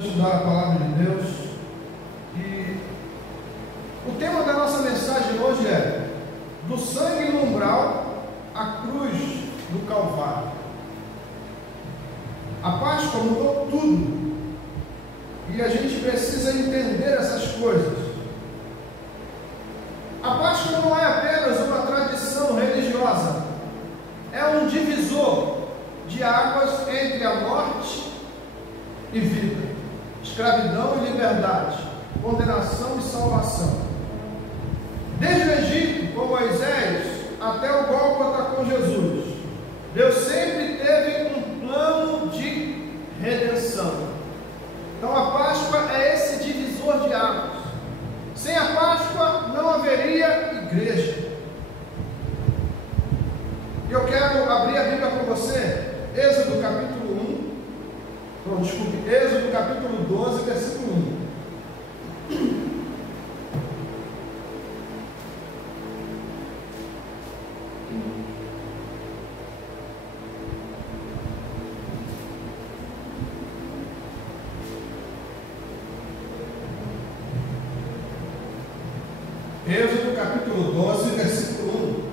Estudar a palavra de Deus, e o tema da nossa mensagem hoje é do sangue no umbral à cruz do Calvário. A Páscoa mudou tudo e a gente precisa entender essas coisas. A Páscoa não é apenas uma tradição religiosa, é um divisor de águas entre a morte e vida, escravidão e liberdade, condenação e salvação. Desde o Egito, com Moisés, até o Gólgota com Jesus, Deus sempre teve um plano de redenção. Então a Páscoa é esse divisor de águas. Sem a Páscoa não haveria igreja. E eu quero abrir a Bíblia com você, Êxodo capítulo 1. Êxodo capítulo 12, versículo 1. Êxodo capítulo 12, versículo 1.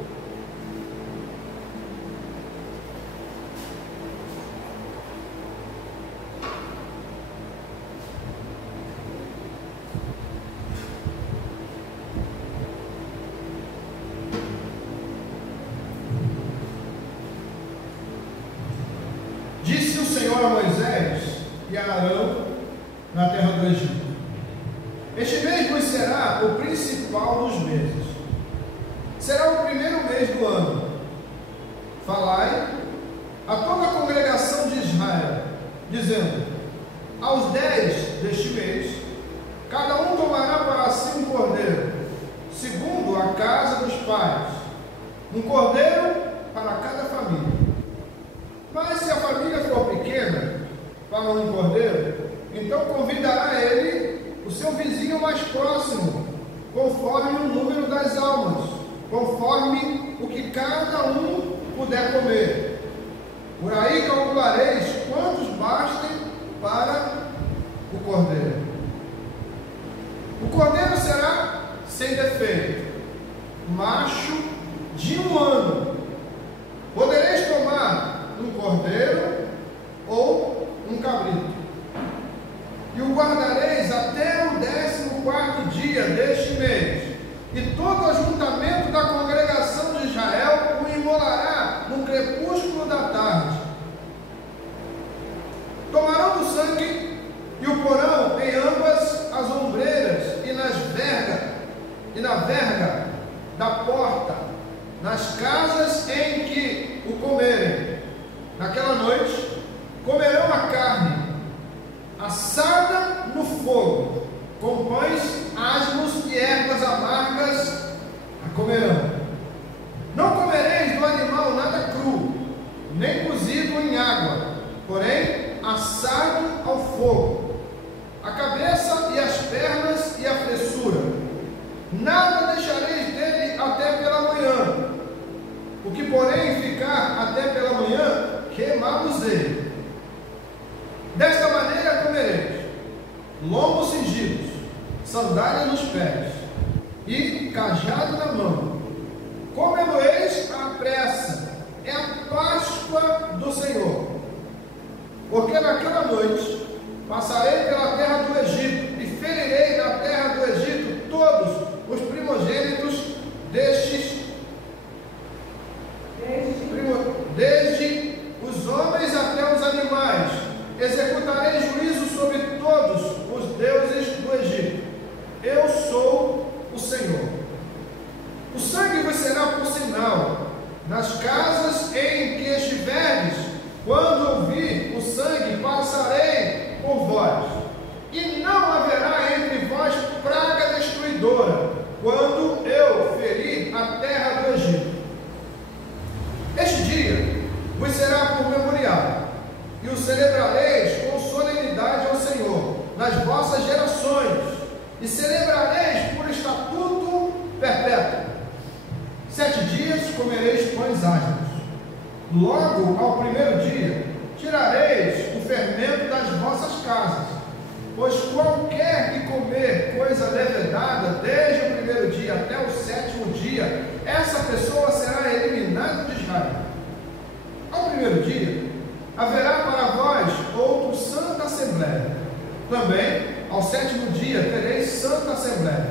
Disse o Senhor a Moisés e a Arão na terra do Egito: este mês vos será o principal dos meses. Será o primeiro mês do ano. Falai a toda a congregação de Israel, dizendo: aos 10 deste mês, cada um tomará para si um cordeiro, segundo a casa dos pais, um cordeiro para cada família. Mas se a família for pequena para um cordeiro, então convidará ele o seu vizinho mais próximo, conforme o número das almas, conforme o que cada um puder comer. Por aí calculareis quantos bastem para o cordeiro. O cordeiro será sem defeito, macho de 1 ano. Podereis tomar um cordeiro ou um cabrito, e o guardareis até o 14º dia deste mês, e todo o ajuntamento da congregação de Israel o imolará no crepúsculo da tarde. Tomarão do sangue e o porão em ambas as ombreiras e na verga da porta, nas casas em que o comerem. Naquela noite comerão a carne assada no fogo, com pães asmos e ervas amargas a comerão. Não comereis do animal nada cru, nem cozido em água, porém assado ao fogo, a cabeça e as pernas e a fressura. Nada deixareis dele até pela manhã. O que porém ficar até pela manhã, queimá-los-ei. Desta maneira comereis: lombos cingidos, sandália nos pés e cajado na mão. Comê-lo-eis à pressa, é a Páscoa do Senhor. Porque naquela noite passarei pela terra do Egito e ferirei na terra do Egito todos os primogênitos desde os homens até os animais. Executarei juízo sobre todos os deuses do Egito. Eu sou o Senhor. O sangue vos será por sinal nas casas em que estiveres. Quando ouvir o sangue, passarei por vós, e não haverá entre vós praga destruidora, quando eu ferir a terra do Egito. Este dia vos será por memorial, e o celebrareis com solenidade ao Senhor nas vossas gerações, e celebrareis por estatuto perpétuo. 7 dias comereis pães asmos. Logo ao primeiro dia tirareis o fermento das vossas casas, levedada desde o primeiro dia até o sétimo dia, essa pessoa será eliminada de Israel. Ao primeiro dia, haverá para vós outro santa assembleia. Também, ao sétimo dia, tereis santa assembleia.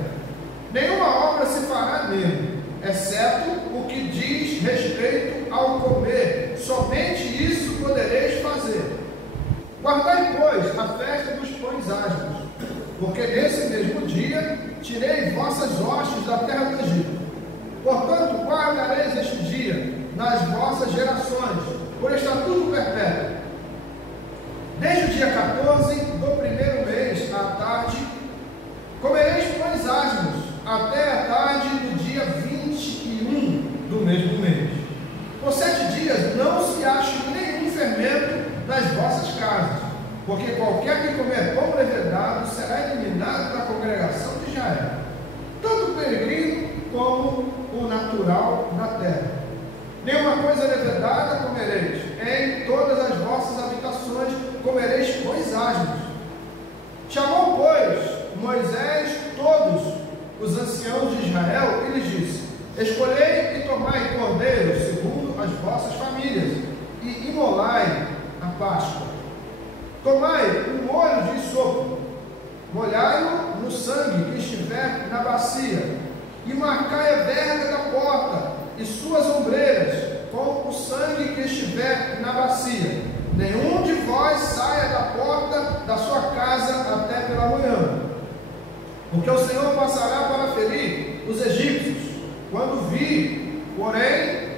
Nenhuma obra se fará nele, exceto o que diz respeito ao comer. Somente isso podereis fazer. Guardai, pois, a festa dos pães asmos, porque nesse mesmo dia tirei vossas hostes da terra do Egito. Portanto, guardareis este dia nas vossas gerações, por estatuto perpétuo. Desde o dia 14 do primeiro mês à tarde, comereis pães asmos, até a tarde do dia 21 do mesmo mês. Por 7 dias não se ache nenhum fermento nas vossas casas, porque qualquer que comer pão levedado será eliminado da congregação de Israel, tanto o peregrino como o natural da terra. Nenhuma coisa levedada comereis, em todas as vossas habitações comereis pães asmos. Chamou, pois, Moisés todos os anciãos de Israel e lhes disse: escolhei e tomai cordeiros segundo as vossas famílias, e imolai a Páscoa. Tomai um molho de sopo, molhai-o no sangue que estiver na bacia, e marcai a verga da porta e suas ombreiras com o sangue que estiver na bacia. Nenhum de vós saia da porta da sua casa até pela manhã, porque o Senhor passará para ferir os egípcios. Quando vir, porém,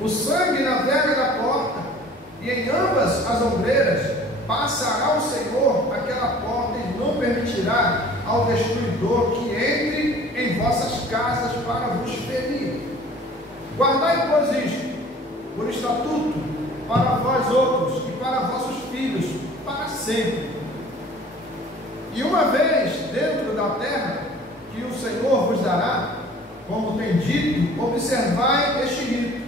o sangue na verga da porta e em ambas as ombreiras, passará o Senhor aquela porta e não permitirá ao destruidor que entre em vossas casas para vos ferir. Guardai, pois, isto por estatuto para vós outros e para vossos filhos para sempre. E uma vez dentro da terra que o Senhor vos dará, como tem dito, observai este rito.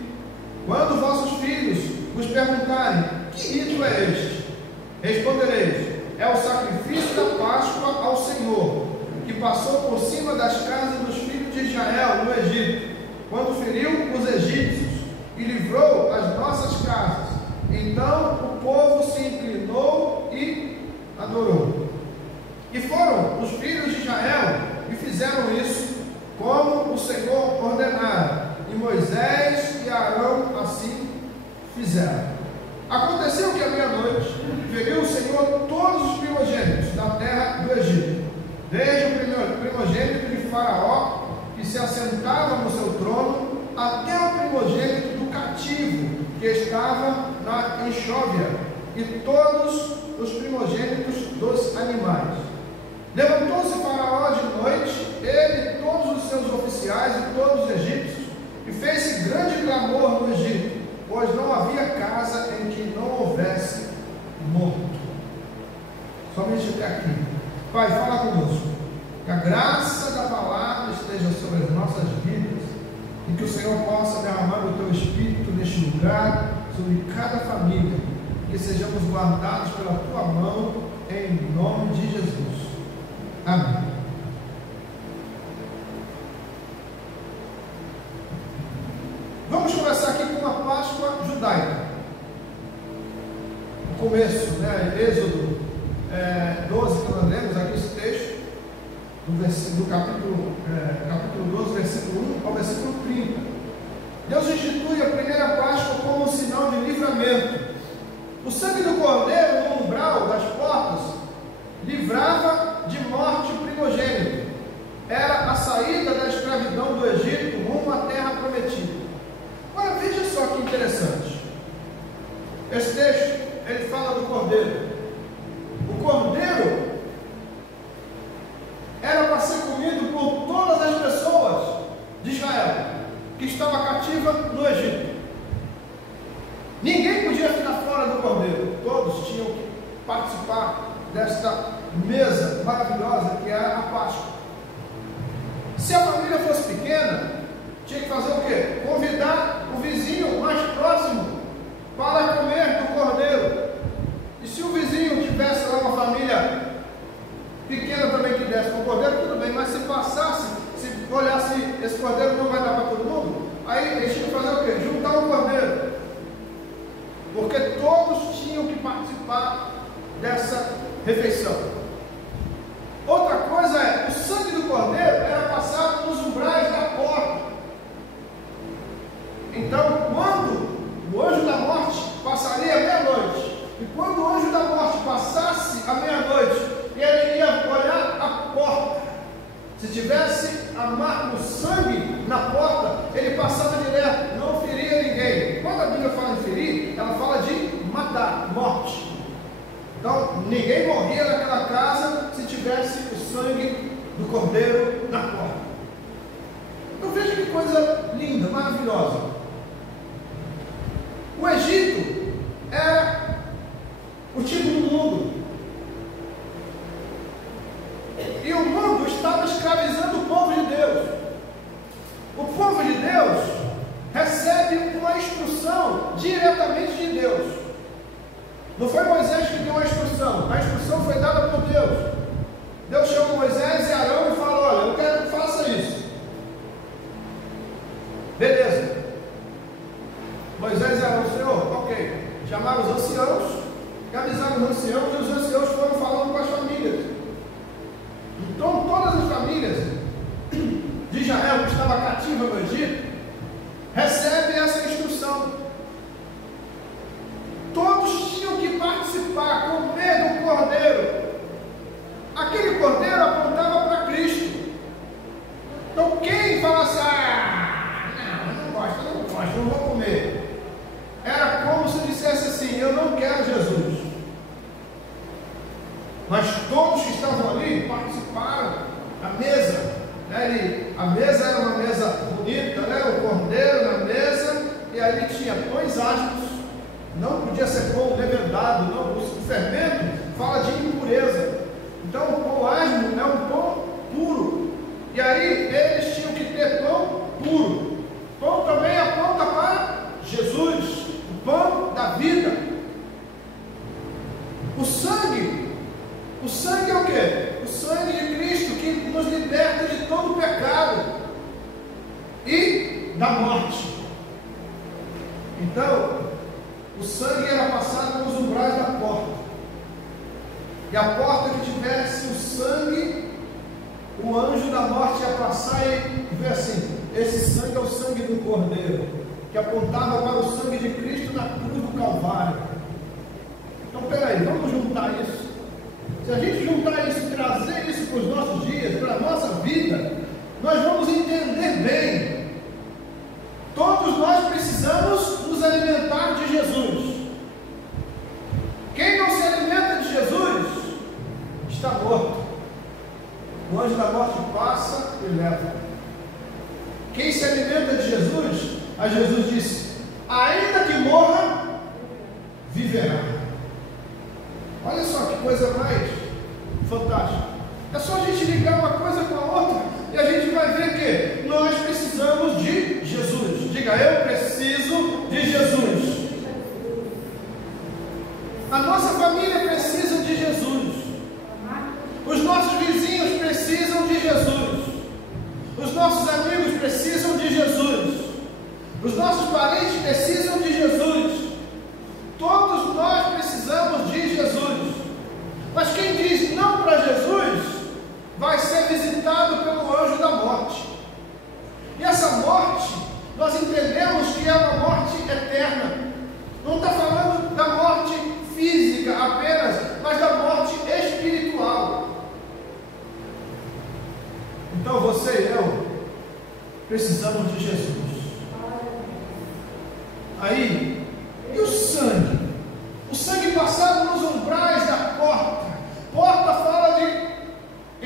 Quando vossos filhos vos perguntarem: que rito é este? Respondereis: é o sacrifício da Páscoa ao Senhor, que passou por cima das casas dos filhos de Israel no Egito, quando feriu os egípcios e livrou as nossas casas. Então o povo se inclinou e adorou. E foram os filhos de Israel e fizeram isso como o Senhor ordenara, e Moisés e Arão assim fizeram. Aconteceu que à meia-noite feriu o Senhor todos os primogênitos da terra do Egito, desde o primogênito de Faraó, que se assentava no seu trono, até o primogênito do cativo, que estava na enxóvia, e todos os primogênitos dos animais. Levantou-se Faraó de noite, ele e todos os seus oficiais e todos os egípcios, e fez-se grande clamor no Egito, pois não havia casa em que não houvesse morto. Somente até aqui. Pai, fala conosco, que a graça da palavra esteja sobre as nossas vidas, e que o Senhor possa derramar o teu Espírito neste lugar, sobre cada família, que sejamos guardados pela tua mão, em nome de Jesus. Amém. Vamos começar aqui com uma Páscoa judaica. O começo, Êxodo 12, que nós lemos aqui esse texto, do capítulo 12, versículo 1 ao versículo 30. Deus institui a primeira Páscoa como um sinal de livramento. O sangue do cordeiro no umbral das portas livrava de morte o primogênito. Era a saída da escravidão do Egito rumo à terra prometida. Agora veja só que interessante. Esse texto, ele fala do cordeiro. O cordeiro era para ser comido por todas as pessoas de Israel que estava cativa no Egito. Ninguém podia ficar fora do cordeiro. Todos tinham que participar desta mesa maravilhosa que era a Páscoa. Se a família fosse pequena, tinha que fazer o quê? Convidar o vizinho mais próximo para comer do cordeiro. E se o vizinho tivesse lá uma família pequena também que desse com o cordeiro, dessa refeição. Outra coisa é, o sangue do cordeiro era passado nos umbrais da porta. Então, quando o anjo da morte passaria a meia-noite, e quando o anjo da morte passasse a meia-noite, ele ia olhar a porta. Se tivesse a marca do sangue na porta, ele passava direto, não feria ninguém. Quando a Bíblia fala em ferir, ela fala de matar, morte. Então, ninguém morria naquela casa se tivesse o sangue do cordeiro na porta. Então veja que coisa linda, maravilhosa. O Egito é o tipo do mundo. E o mundo estava escravizando o povo de Deus. O povo de Deus recebe uma instrução diretamente de Deus. Não foi Moisés que deu a instrução foi dada por Deus. Deus chamou Moisés e Arão e falou: olha, eu quero que faça isso. Beleza. Moisés e Arão, Senhor, ok. Chamaram os anciãos, e avisaram os anciãos, e os anciãos foram falando com as famílias. Então todas as famílias de Israel que estava cativa no Egito recebem essa instrução. Todos tinham que participar, comer do cordeiro. Aquele cordeiro apontava para Cristo. Então quem falasse: não gosto, não vou comer, era como se dissesse assim: eu não quero Jesus. Mas todos que estavam ali participaram. A mesa, a mesa era uma mesa bonita, o cordeiro na mesa, e ali tinha pães áspros. Não podia ser pão levedado, não. O fermento fala de impureza. Então o pão asmo é um pão puro. E aí eles tinham que ter pão puro. Pão também aponta para Jesus, o pão da vida. O sangue é o quê? O sangue de Cristo que nos liberta de todo o pecado e da morte. Então, o sangue era passado nos umbrais da porta. E a porta que tivesse o sangue, o anjo da morte ia passar e ver assim: esse sangue é o sangue do cordeiro, que apontava para o sangue de Cristo na cruz do Calvário. Então, peraí, vamos juntar isso. Se a gente juntar isso, trazer isso para os nossos dias, para a nossa vida, nós vamos entender bem. Todos nós precisamos nos alimentar de Jesus. Quem não se alimenta de Jesus está morto. O anjo da morte passa e leva. Quem se alimenta de Jesus, a Jesus disse: ainda que morra, viverá. Olha só que coisa mais fantástica. É só a gente ligar uma coisa com a outra e a gente vai ver que nós precisamos de Jesus. Diga: eu preciso de Jesus. A nossa família precisa de Jesus. Os nossos vizinhos precisam de Jesus. Os nossos amigos precisam de Jesus. Os nossos parentes precisam de Jesus. Todos nós precisamos de Jesus. Mas quem diz não para Jesus vai ser visitado pelo anjo da morte. E essa morte, nós entendemos que é uma morte eterna. Não está falando da morte física apenas, mas da morte espiritual. Então você e eu precisamos de Jesus. Aí, e o sangue? O sangue passado nos umbrais da porta. Porta fala de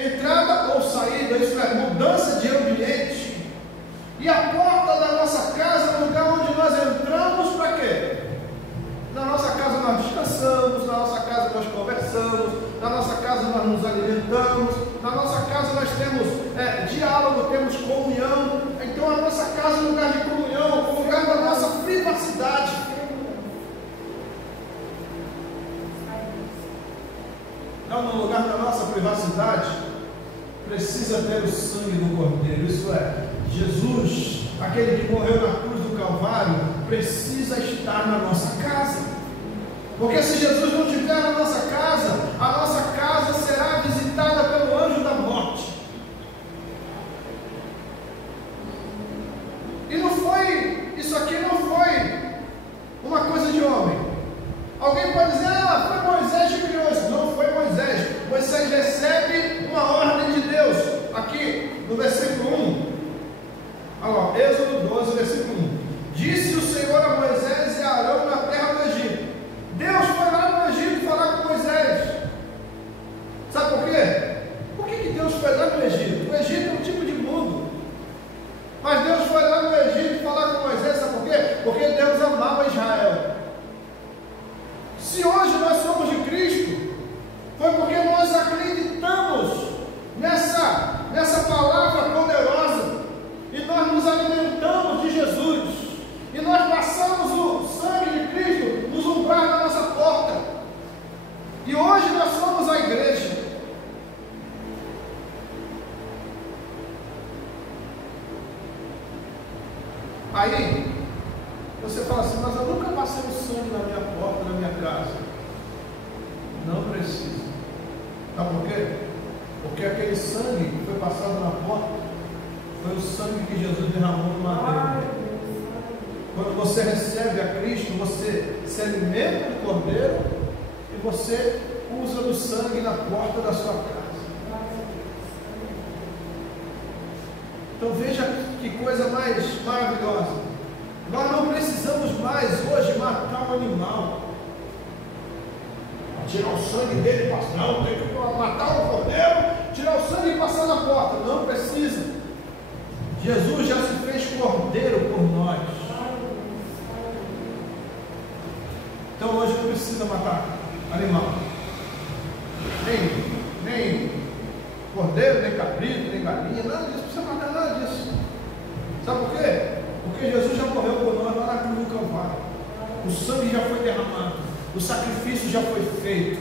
entrada ou saída, isso é, mudança de ambiente. E a porta da nossa casa é o lugar onde nós entramos para quê? Na nossa casa nós descansamos, na nossa casa nós conversamos, na nossa casa nós nos alimentamos, na nossa casa nós temos diálogo, temos comunhão. Então a nossa casa é um lugar de comunhão, um lugar da nossa privacidade. Então, no lugar da nossa privacidade, precisa ter o sangue do Cordeiro. Isso é, Jesus, aquele que morreu na cruz do Calvário, precisa estar na nossa casa. Porque se Jesus não estiver na nossa casa, a nossa casa será visitada pelo anjo da morte. E não foi, isso aqui não foi uma coisa de homem. Alguém pode dizer, foi Moisés que criou isso. Não foi Moisés. Moisés recebe uma ordem de Deus. Aqui no versículo 1. Olha lá, Êxodo 12, versículo 1. Disse o Senhor a Moisés e a Arão na terra do Egito. Deus foi lá no Egito falar com Moisés. Sabe por quê? Por que Deus foi lá no Egito? O Egito é um tipo de mundo. Mas Deus foi lá no Egito falar com Moisés, sabe por quê? Porque Deus amava Israel. Se hoje nós somos de Cristo, foi porque nós acreditamos nessa palavra poderosa, e nós nos alimentamos de Jesus, e nós passamos o sangue de Cristo nos umbrais da nossa porta, e hoje nós somos a igreja. Aí você fala assim, mas eu nunca passei o sangue na minha porta, na minha casa. Não precisa. Sabe por quê? Porque aquele sangue que foi passado na porta foi o sangue que Jesus derramou no madeiro. Quando você recebe a Cristo, você se alimenta do Cordeiro e você usa do sangue na porta da sua casa. Então veja que coisa mais maravilhosa. Nós não precisamos mais hoje matar um animal, tirar o sangue dele e passar. Não, tem que matar o cordeiro, tirar o sangue e passar na porta. Não precisa. Jesus já se fez cordeiro por nós. Então hoje não precisa matar animal, nem cordeiro, nem cabrito, nem galinha, nada disso. Não precisa matar nada disso. Sabe por quê? Porque Jesus já morreu por nós lá na cruz do Calvário. O sangue já foi derramado. O sacrifício já foi feito.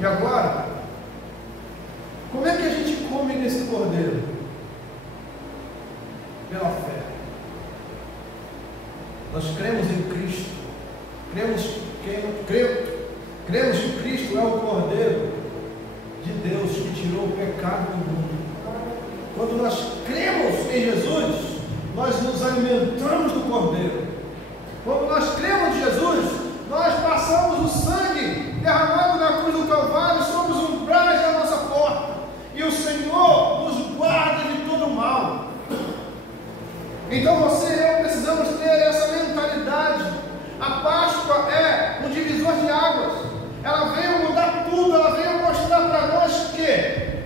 E agora, como é que a gente come nesse cordeiro? Pela fé. Nós cremos em Cristo. Cremos que Cristo é o cordeiro de Deus que tirou o pecado do mundo. Quando nós cremos em Jesus, nós nos alimentamos do Cordeiro. Quando nós cremos em Jesus, nós passamos o sangue derramado na cruz do Calvário, somos umbrais da nossa porta, e o Senhor nos guarda de todo mal. Então você e eu precisamos ter essa mentalidade. A Páscoa é um divisor de águas. Ela veio mudar tudo, ela veio mostrar para nós que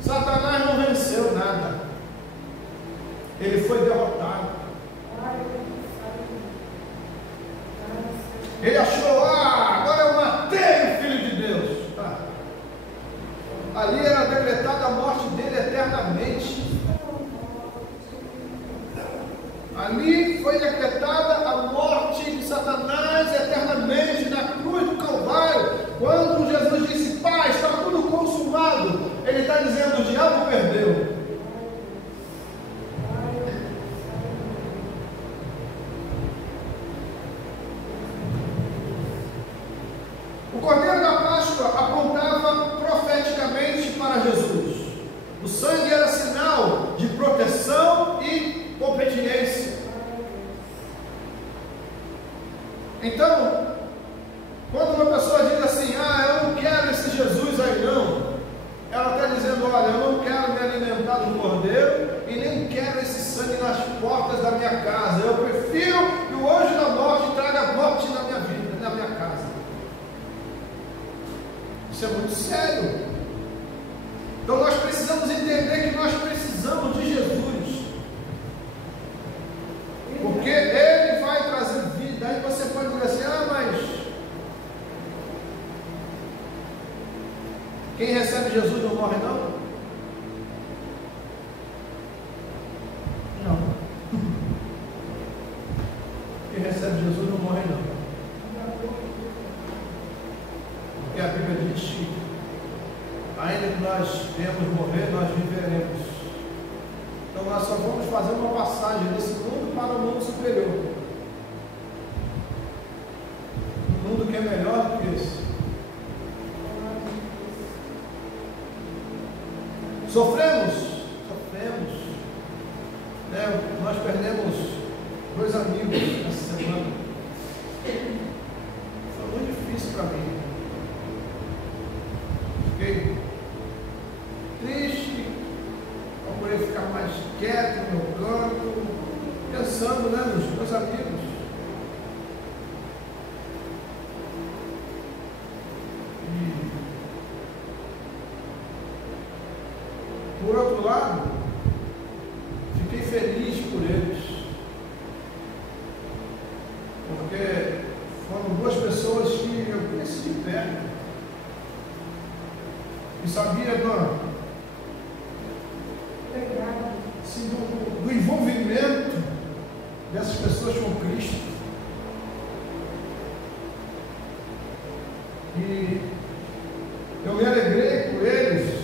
Satanás não venceu nada. Ele foi derrotado. Ele achou, agora eu matei o Filho de Deus. Ali era decretada a morte dele eternamente. Ali foi decretada a morte de Satanás eternamente na cruz do Calvário. Quando Jesus disse, Pai, está tudo consumado, Ele está dizendo, o diabo perdeu. O Cordeiro da Páscoa apontava profeticamente para Jesus. O sangue era sinal de proteção e obediência. Então, quando uma pessoa diz assim, eu não quero esse Jesus aí não, ela está dizendo, olha, eu não quero me alimentar do cordeiro e nem quero esse sangue nas portas da minha casa. Eu prefiro que o anjo da morte traga morte na minha vida, na minha casa. Isso é muito sério. Então nós precisamos entender que nós precisamos de Jesus, porque Ele vai trazer vida. Aí você pode dizer assim, mas quem recebe Jesus não morre não? Não. Quem recebe Jesus não morre não. Porque a Bíblia diz que ainda que nós venhamos morrer, nós viveremos. Então nós só vamos fazer uma passagem desse mundo para o mundo superior. que é melhor do que esse. Sofremos. Nós perdemos 2 amigos essa semana. Foi muito difícil para mim. Fiquei triste, procurei ficar mais quieto no meu canto, pensando, nos meus amigos. E, por outro lado, fiquei feliz por eles, porque foram 2 pessoas que eu conheci de perto e sabia do envolvimento dessas pessoas com Cristo. E eu me alegrei por eles,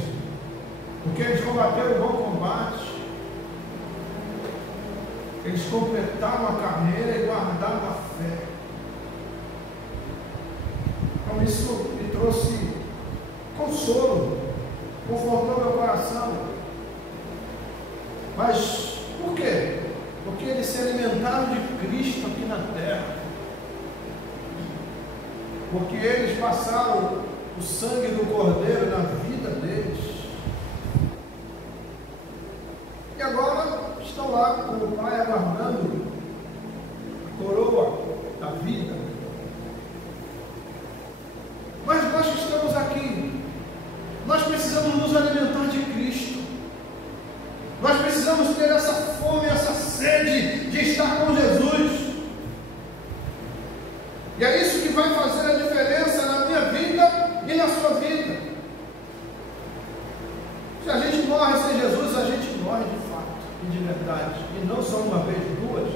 porque eles combateram o bom combate, eles completaram a carreira e guardaram a fé. Então isso me trouxe consolo, confortou meu coração. Mas por quê? Porque eles se alimentaram de Cristo aqui na terra. Porque eles passaram o sangue do Cordeiro na vida deles. E agora estão lá com o Pai aguardando a coroa da vida. Mas nós que estamos aqui, nós precisamos nos alimentar de Cristo. Nós precisamos ter essa fome, essa sede de estar com Jesus. E é isso que vai fazer a diferença na minha vida e na sua vida. Se a gente morre sem Jesus, a gente morre de fato e de verdade. E não só uma vez, 2.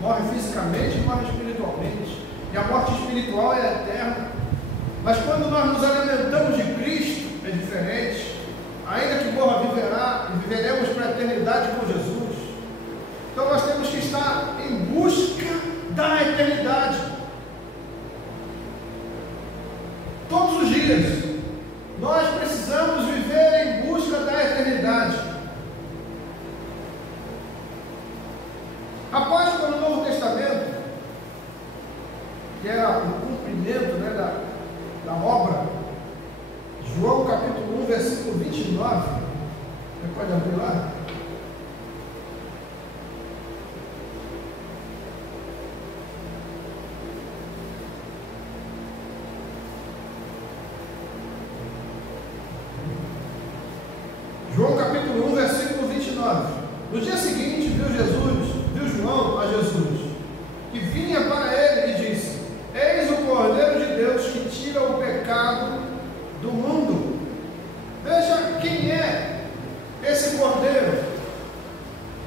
Morre fisicamente e morre espiritualmente. E a morte espiritual é eterna. Mas quando nós nos alimentamos de Cristo, é diferente. Ainda que morra, viverá, e viveremos para a eternidade com Jesus. Então nós temos que estar em busca da eternidade. Todos os dias, nós precisamos viver em busca da eternidade. A Páscoa no Novo Testamento, que era o cumprimento da obra, João capítulo 1, versículo 29, você pode abrir lá? João capítulo 1, versículo 29. No dia seguinte, viu João a Jesus, que vinha para ele e disse: Eis o Cordeiro de Deus que tira o pecado do mundo. Veja quem é esse Cordeiro.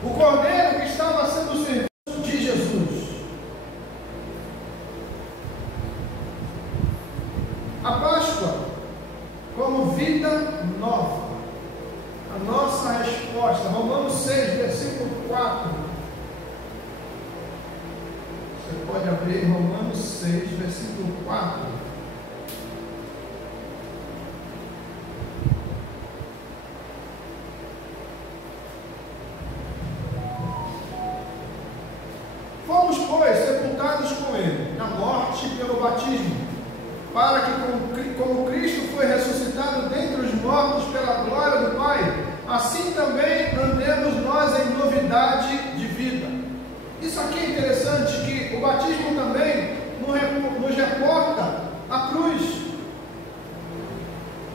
O Cordeiro que estava sendo servido de Jesus. A Páscoa como vida nova. A nossa resposta, Romanos 6, versículo 4. Você pode abrir Romanos 6, versículo 4. Fomos, pois, sepultados com ele na morte pelo batismo, para que, como Cristo foi ressuscitado dentre os mortos pela glória do Pai, assim também andemos nós em novidade de vida. Isso aqui é interessante, que o batismo também nos reporta a cruz.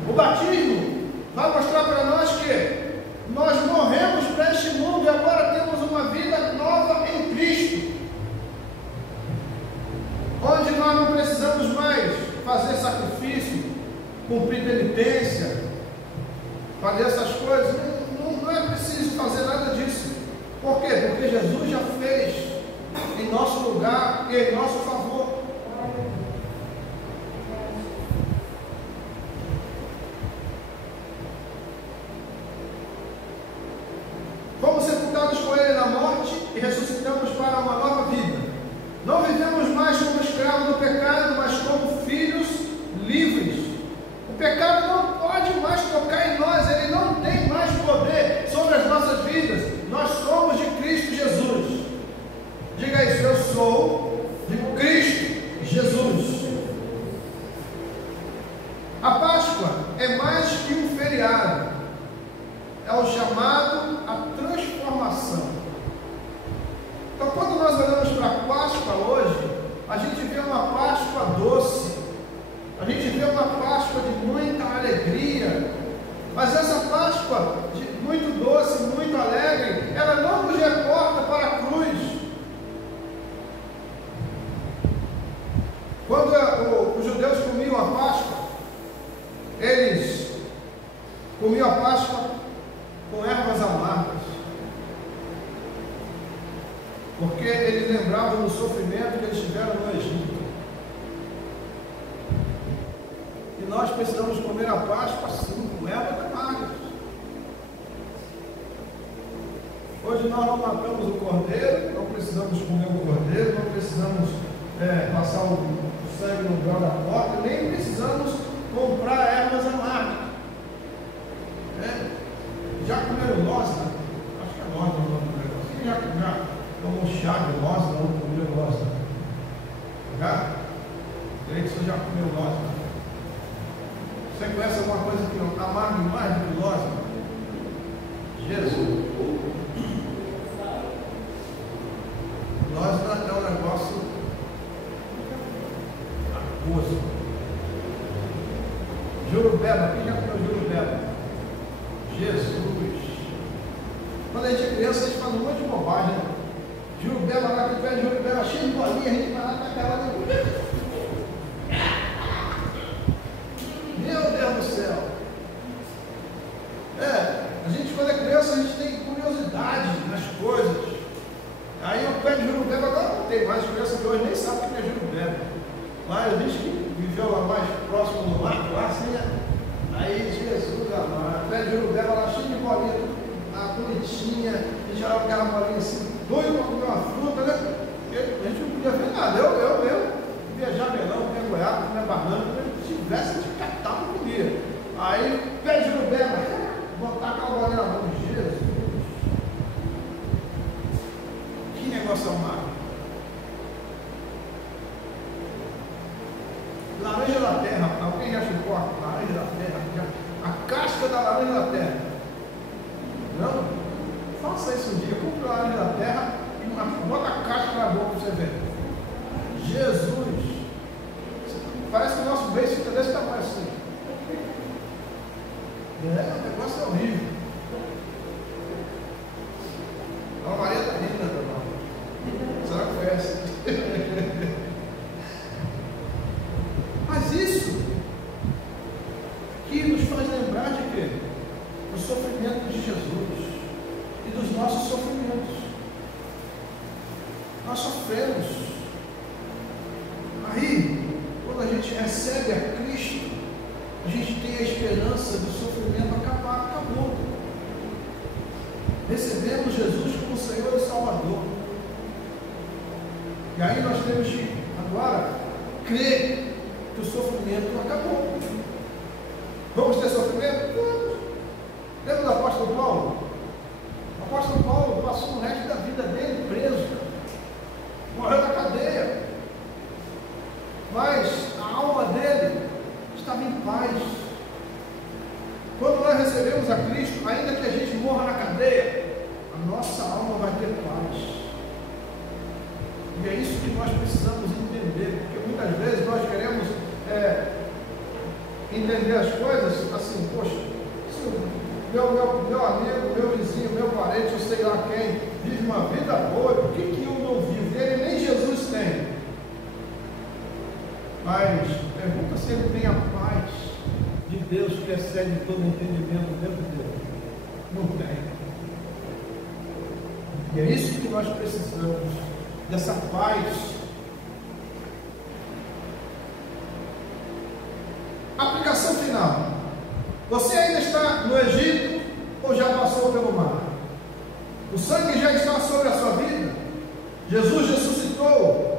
O batismo vai mostrar para nós que nós morremos para este mundo e agora temos uma vida nova em Cristo, onde nós não precisamos mais fazer sacrifício, cumprir penitência, fazer essas coisas. Não é preciso fazer nada disso. Por quê? Porque Jesus já fez em nosso lugar e em nosso favor. Fomos sepultados com ele na morte e ressuscitamos para uma nova vida. Não vivemos mais como escravos do pecado, mas como pecado não pode mais tocar em nós, ele não tem mais poder sobre as nossas vidas. Nós somos de Cristo Jesus. Diga isso, eu sou de Cristo Jesus. A Páscoa é mais que um feriado, é o chamado à transformação. Então, quando nós olhamos para a Páscoa hoje, a gente vê uma Páscoa doce, a gente vê uma Páscoa de muita alegria, mas essa Páscoa muito doce, muito alegre, ela não nos reporta para a cruz. Quando os judeus comiam a Páscoa, eles comiam a Páscoa com ervas amargas, porque eles lembravam do sofrimento que eles tiveram no Egito. E nós precisamos comer a Páscoa assim, com ervas amargas. Hoje nós não matamos o cordeiro, não precisamos comer o cordeiro, não precisamos passar o sangue no grau da porta, nem precisamos comprar ervas amargas. Já comeram noz, né? Acho que é noz, não comer. Quem já tomou chá de noz, não comeu noz? Já? Creio que você já comeu noz. Né? Você conhece alguma coisa que não amarga mais do que noz? Né? Jesus. Noz é um negócio aquoso. Jurubeba, quem já comeu jurubeba? Jesus. Quando a gente é criança, a gente faz um monte de bobagem. Jurubeba lá, que pé de jurubeba cheio de bolinha, a gente vai lá na aquela ali. Meu Deus do céu. A gente quando é criança, a gente tem curiosidade nas coisas. Aí o pé de jurubeba agora não tem mais, criança de hoje nem sabe o que é jurubeba. Mas a gente que viveu lá mais próximo do mar, lá assim, aí Jesus amado, pé de jurubeba lá cheio de bolinha, bonitinha, a gente olhava aquela bolinha assim, doido para comer uma fruta, né? A gente não podia ver nada, eu viajar melão, comer goiaba, comer banana, se tivesse de catar, não comia. Aí, pé de jurubeba, botar aquela bolinha na mão de Jesus. Que negócio amargo. Laranja da terra, alguém já chupou a laranja da terra? A casca da laranja da terra? Não? Faça isso um dia, compre a laranja da terra e bota a casca na boca para você ver. Jesus! Parece que o nosso beijo fica desse tamanho assim. O negócio é horrível. A Maria está rindo, meu irmão. Será que foi essa? Mas isso que nos faz lembrar de quê? Do sofrimento de Jesus e dos nossos sofrimentos. Nós sofremos. Aí, quando a gente recebe a Cristo, a gente tem a esperança do sofrimento acabar. Acabou. Recebemos Jesus como Senhor e Salvador. E aí nós temos que agora crer que o sofrimento acabou. Vamos ter sofrimento? Vamos. Lembra do apóstolo Paulo? O apóstolo Paulo passou o resto da vida dele preso, morreu na cadeia, mas a alma dele estava em paz. Quando nós recebemos a Cristo, ainda que a gente morra na cadeia, a nossa alma vai ter paz. E é isso que nós precisamos entender, porque muitas vezes nós queremos entender as coisas assim, poxa, meu amigo, meu vizinho, meu parente, eu sei lá quem, vive uma vida boa, por que eu não vivo? Ele nem Jesus tem. Mas pergunta se ele tem a paz de Deus que excede todo entendimento dentro dele. Não tem. E é isso que nós precisamos, dessa paz. Aplicação final. Você ainda está no Egito ou já passou pelo mar? O sangue já está sobre a sua vida? Jesus ressuscitou.